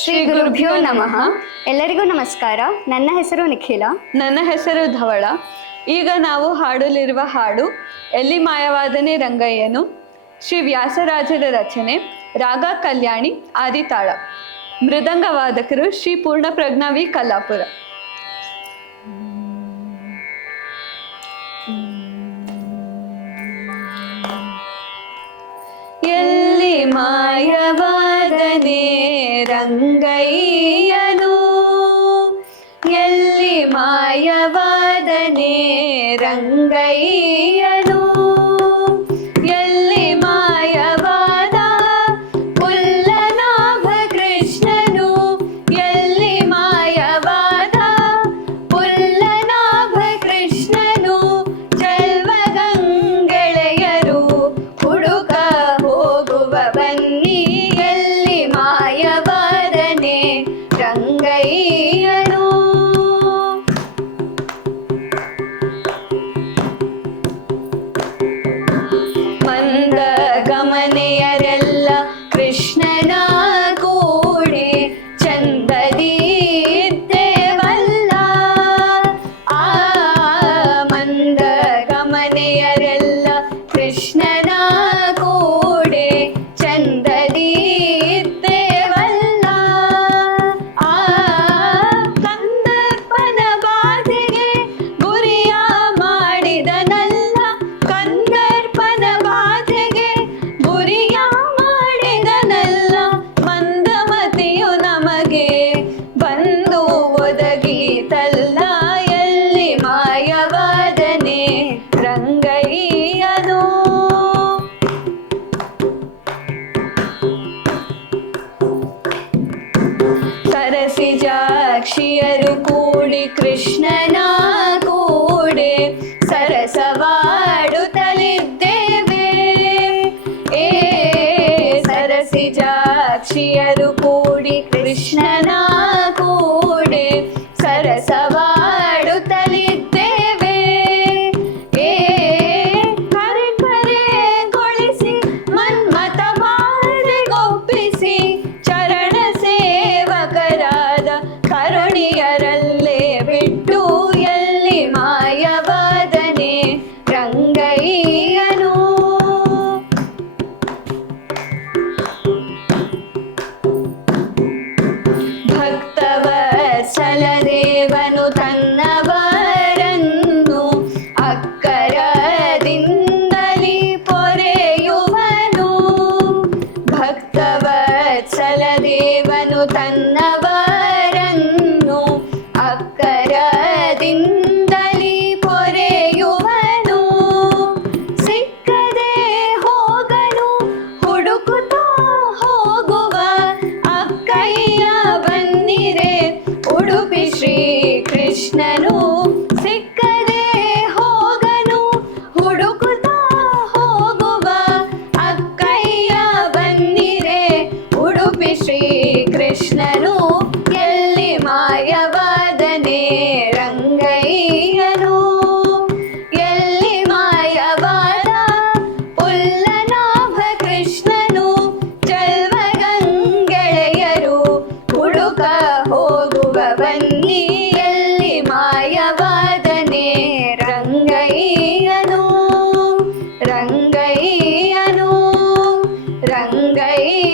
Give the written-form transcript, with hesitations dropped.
ಶ್ರೀ ಗುರುಭ್ಯೋ ನಮಃ. ಎಲ್ಲರಿಗೂ ನಮಸ್ಕಾರ. ನನ್ನ ಹೆಸರು ನಿಖಿಲ. ನನ್ನ ಹೆಸರು ಧವಳ. ಈಗ ನಾವು ಹಾಡಲಿರುವ ಹಾಡು ಎಲ್ಲಿ ಮಾಯವಾದನೆ ರಂಗಯ್ಯನು, ಶ್ರೀ ವ್ಯಾಸರಾಜರ ರಚನೆ, ರಾಗ ಕಲ್ಯಾಣಿ, ಆದಿತಾಳ. ಮೃದಂಗ ವಾದಕರು ಶ್ರೀ ಪೂರ್ಣಪ್ರಜ್ಞ ವಿ ಕಲ್ಲಾಪುರ. ಎಲ್ಲಿ ಮಾಯವಾದನೆ ರಂಗಯ್ಯನು, ಎಲ್ಲಿ ಮಾಯವಾದನೆ ರಂಗಯ್ಯನು, ಎಲ್ಲಿ ಮಾಯವಾದ ಪುಲ್ಲನಾಭ ಕೃಷ್ಣನು, ಎಲ್ಲಿ ಮಾಯವಾದ ಪುಲ್ಲನಾಭ ಕೃಷ್ಣನು, ಚೆಲ್ವಗಂಗೆಳೆಯರು ಹುಡುಕ ಹೋಗುವ ಬನ್ನಿ, ಎಲ್ಲಿ ಮಾಯವಾದನೆ ರಂಗಯ್ಯನು. ಮಂದ ಗಮನೆಯರೆಲ್ಲ ಕೃಷ್ಣನ ಕೂಡೆ ಚಂದದಿ ಇದ್ದೇವಲ್ಲ, ಆ ಮಂದ ಗಮನೆಯರೆಲ್ಲ ಕೃಷ್ಣನ ಕೂಡೆ ಚಂದದಿ ಇದ್ದೇವಲ್ಲ, ಆ ಕಂದರ್ಪನ ಬಾಧೆಗೆ ಗುರಿಯ ಮಾಡಿದನಲ್ಲ, ಕಂದರ್ಪನ ಬಾಧೆಗೆ ಗುರಿಯ ಮಾಡಿದನಲ್ಲ, ಮಂದಮತಿಯು ನಮಗೆ ಬಂದು ಒದಗೀತಲ್ಲ, ಎಲ್ಲಿ ಮಾಯವಾದನೆ ರಂಗಯ್ಯನು. ಸರಸಿಜಾಕ್ಷಿಯರು ಕೂಡಿ ಕೃಷ್ಣನ ಕೂಡೆ ಸರಸವಾಡುತ್ತಲಿದ್ದೇವೆ, ಏ ಸರಸಿಜಾಕ್ಷಿಯರು ಕೂಡಿ ಕೃಷ್ಣನ ಕೂಡೆ ಸರಸವಾಡುತ್ತಲಿದ್ದೇವೆ, ಏ ಕರೆ ಕರೆಗೊಳಿಸಿ ಮನ್ಮತ ಮಾರಿಗೊಪ್ಪಿಸಿ ಚರಣ ಸೇವಕರಾದ ಕರುಣಿಯರಲ್ಲೇ ಬಿಟ್ಟು, ಎಲ್ಲಿ ಮಾಯವಾದನೆ ರಂಗಯ್ಯನು. ಭಕ್ತವತ್ಸಲದೇವನು ತನ್ನವರನ್ನು ಅಕ್ಕರದಿಂದಲಿ ಪೊರೆಯುವನು, ಭಕ್ತವತ್ಸಲದೇವನು ತನ್ನವರನ್ನು ಅಕ್ಕರದಿಂದಲಿ ಪೊರೆಯುವನು, ಸಿಕ್ಕದೆ ಹೋಗನು ಹುಡುಕುತ್ತಾ ಹೋಗುವ ಅಕ್ಕಯ್ಯ ಬನ್ನಿರೆ ಉಡುಪಿ ಶ್ರೀ ಕೃಷ್ಣನು, ಸಿಕ್ಕದೆ ಹೋಗನು ಹುಡುಕುತ್ತಾ ಹೋಗುವ ಅಕ್ಕಯ್ಯ ಬನ್ನಿರೆ ಉಡುಪಿ ಶ್ರೀ ಕೃಷ್ಣನು, ಎಲ್ಲಿ ಮಾಯವಾದನೆ ರಂಗಯ್ಯನು, ಎಲ್ಲಿ ಮಾಯವಾದ ಪುಲ್ಲನಾಭ ಕೃಷ್ಣನು, ಚೆಲ್ವಗಂಗೆಳೆಯರು ಹುಡುಕ ಹೋಗುವ ಬನ್ನಿ, ಎಲ್ಲಿ ಮಾಯವಾದನೆ ರಂಗಯ್ಯನು, ರಂಗಯ್ಯನು, ರಂಗಯ್ಯ.